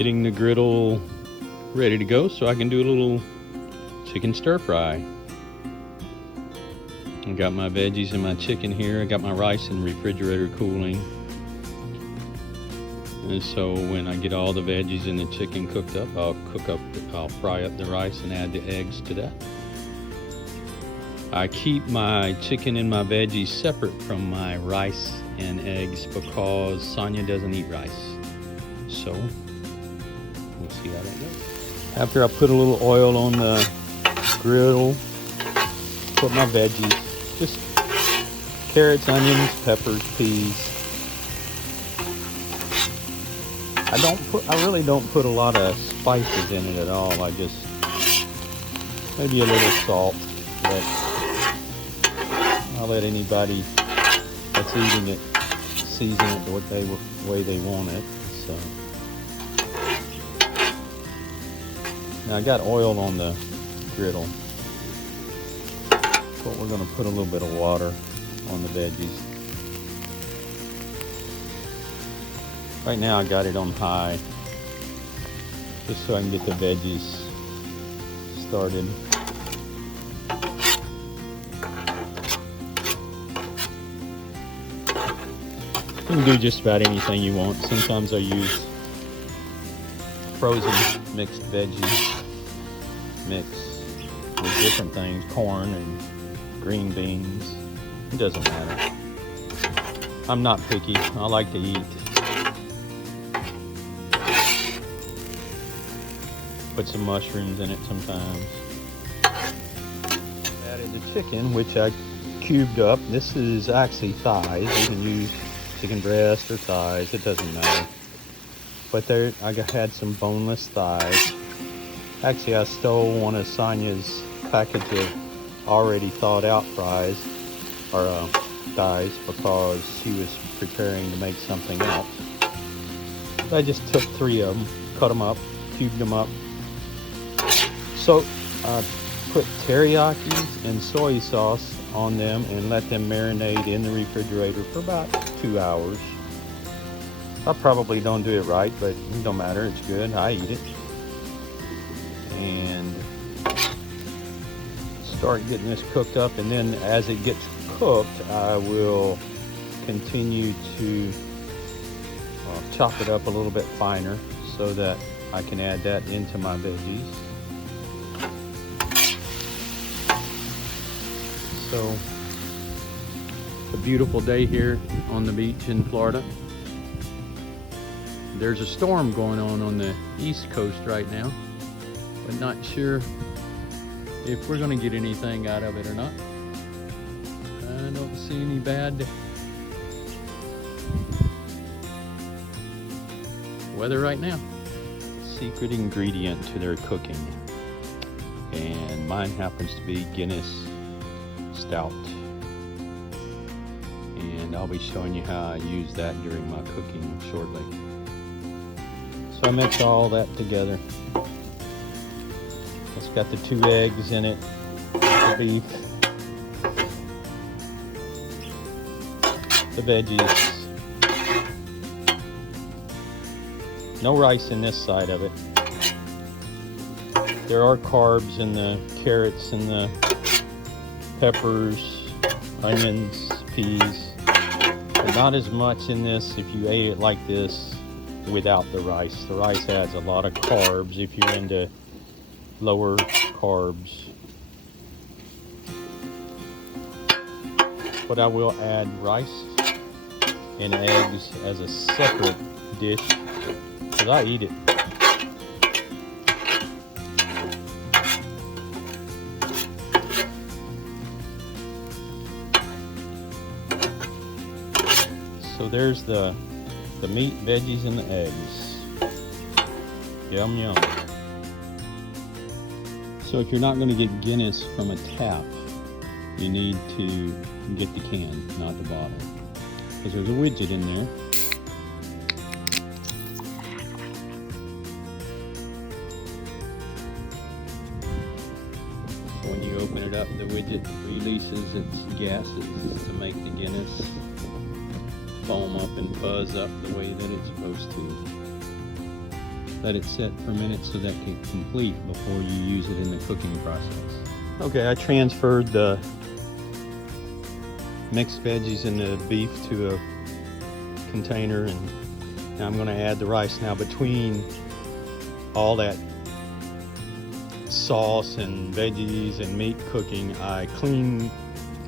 Getting the griddle ready to go so I can do a little chicken stir fry. I got my veggies and my chicken here. I got my rice in the refrigerator cooling. And so when I get all the veggies and the chicken cooked up, I'll fry up the rice and add the eggs to that. I keep my chicken and my veggies separate from my rice and eggs because Sonia doesn't eat rice. So we'll see how that goes. After I put a little oil on the griddle, put my veggies, just carrots, onions, peppers, peas. I really don't put a lot of spices in it at all. I just, maybe a little salt, but I'll let anybody that's eating it season it the way they want it. So now I got oil on the griddle, but we're going to put a little bit of water on the veggies. Right now I got it on high, just so I can get the veggies started. You can do just about anything you want. Sometimes I use frozen mixed veggies, mixed with different things, corn and green beans. It doesn't matter. I'm not picky. I like to eat. Put some mushrooms in it sometimes. Added the chicken, which I cubed up. This is actually thighs. You can use chicken breast or thighs, it doesn't matter. But there, I had some boneless thighs. Actually, I stole one of Sonia's package of already thawed out fries, or thighs, because she was preparing to make something else. So I just took 3 of them, cut them up, cubed them up. So I put teriyaki and soy sauce on them and let them marinate in the refrigerator for about 2 hours. I probably don't do it right, but it don't matter, it's good, I eat it. And start getting this cooked up, and then as it gets cooked, I will continue to chop it up a little bit finer so that I can add that into my veggies. So, it's a beautiful day here on the beach in Florida. There's a storm going on the East Coast right now, but not sure if we're going to get anything out of it or not. I don't see any bad weather right now. Secret ingredient to their cooking, and mine happens to be Guinness Stout, and I'll be showing you how I use that during my cooking shortly. So I mix all that together. It's got the 2 eggs in it, the beef, the veggies. No rice in this side of it. There are carbs in the carrots and the peppers, onions, peas, but not as much in this if you ate it like this without the rice. The rice adds a lot of carbs if you're into lower carbs. But I will add rice and eggs as a separate dish because I eat it. So there's the meat, veggies, and the eggs. Yum, yum. So if you're not going to get Guinness from a tap, you need to get the can, not the bottle. Because there's a widget in there. When you open it up, the widget releases its gases to make the Guinness foam up and fuzz up the way that it's supposed to. let it set for a minute so that can complete before you use it in the cooking process. Okay, I transferred the mixed veggies and the beef to a container, and now I'm going to add the rice. Now between all that sauce and veggies and meat cooking, I clean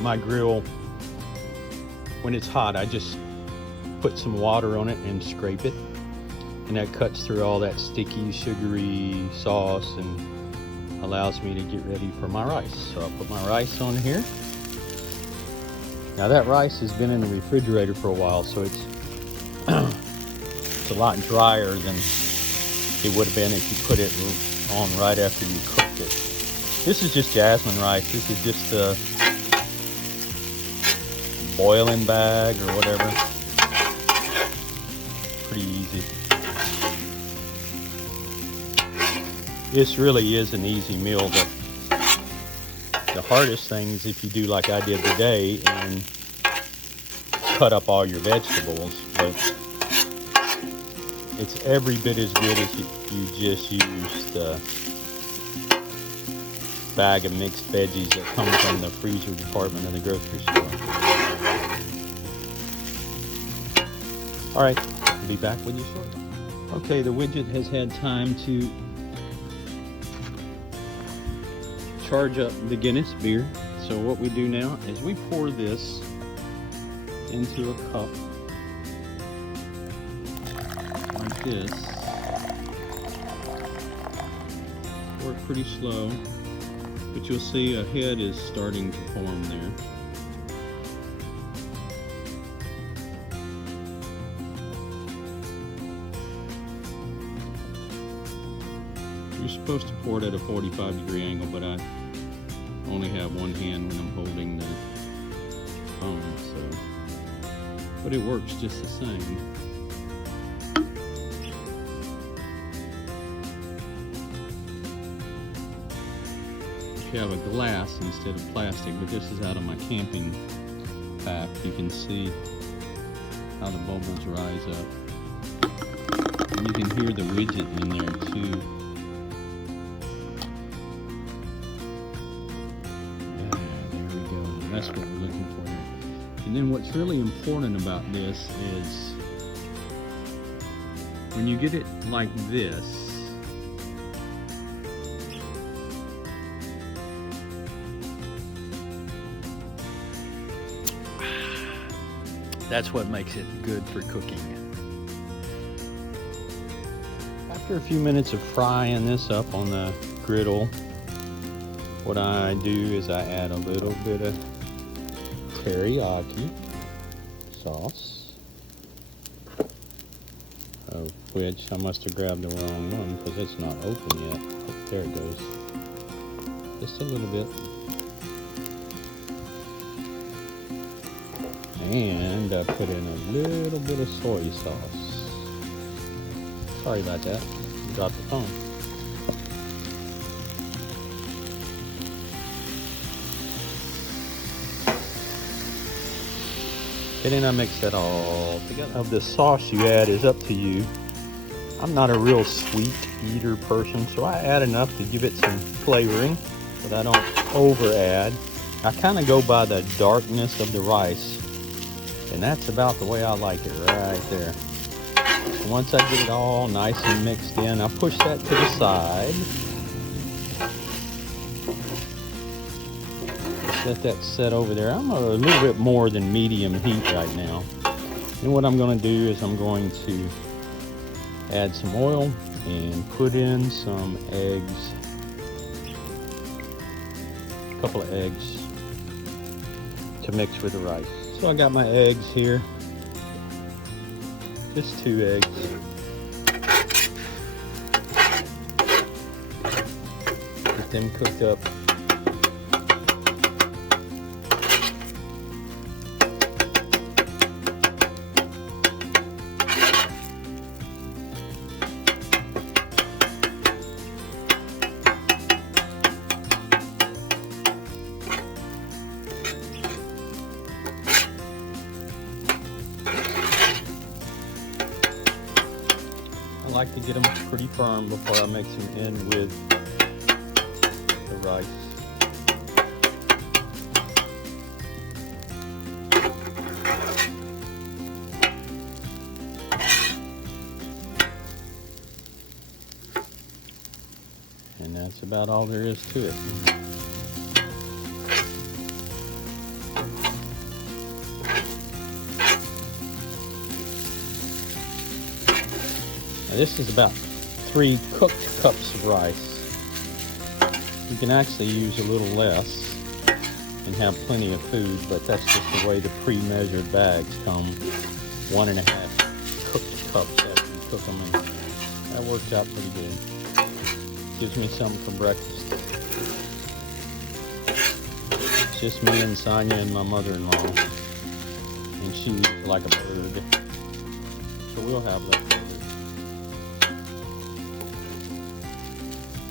my grill. When it's hot, I just put some water on it and scrape it, and that cuts through all that sticky, sugary sauce and allows me to get ready for my rice. So I'll put my rice on here. Now that rice has been in the refrigerator for a while, so it's it's a lot drier than it would have been if you put it on right after you cooked it. This is just jasmine rice. This is just a boiling bag or whatever. Pretty easy. This really is an easy meal. The hardest thing is if you do like I did today and cut up all your vegetables, but it's every bit as good as you just used the bag of mixed veggies that come from the freezer department of the grocery store. All right, I'll be back with you shortly. Okay, the widget has had time to charge up the Guinness beer. So what we do now is we pour this into a cup like this. Pour it pretty slow, but you'll see a head is starting to form there. You're supposed to pour it at a 45-degree angle, but I only have one hand when I'm holding the phone, so. But it works just the same. If you have a glass instead of plastic, but this is out of my camping pack, you can see how the bubbles rise up. And you can hear the widget in there too. That's what we're looking for. And then what's really important about this is when you get it like this, that's what makes it good for cooking. After a few minutes of frying this up on the griddle, what I do is I add a little bit of teriyaki sauce, of which I must have grabbed the wrong one because it's not open yet. But there it goes. Just a little bit. And I put in a little bit of soy sauce. Sorry about that. Dropped the phone. And then I mix that all together. Of the sauce you add is up to you. I'm not a real sweet eater person, so I add enough to give it some flavoring, but I don't over add. I kind of go by the darkness of the rice, and that's about the way I like it right there. So once I get it all nice and mixed in, I push that to the side. Let that set over there. I'm a little bit more than medium heat right now. And what I'm going to do is I'm going to add some oil and put in some eggs. A couple of eggs to mix with the rice. So I got my eggs here. Just 2 eggs. Get them cooked up. like to get them pretty firm before I mix them in with the rice. And that's about all there is to it. Now this is about 3 cooked cups of rice. You can actually use a little less and have plenty of food, but that's just the way the pre-measured bags come. 1.5 cooked cups after you cook them, and that works out pretty good. Gives me something for breakfast. It's just me and Sonia and my mother-in-law, and she eats like a bird, so we'll have leftovers.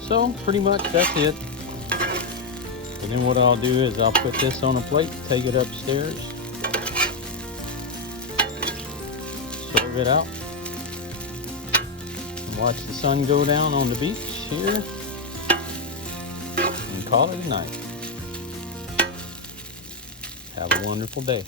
So pretty much that's it. And then what I'll do is I'll put this on a plate, take it upstairs, serve it out, and watch the sun go down on the beach here, and call it a night. Have a wonderful day.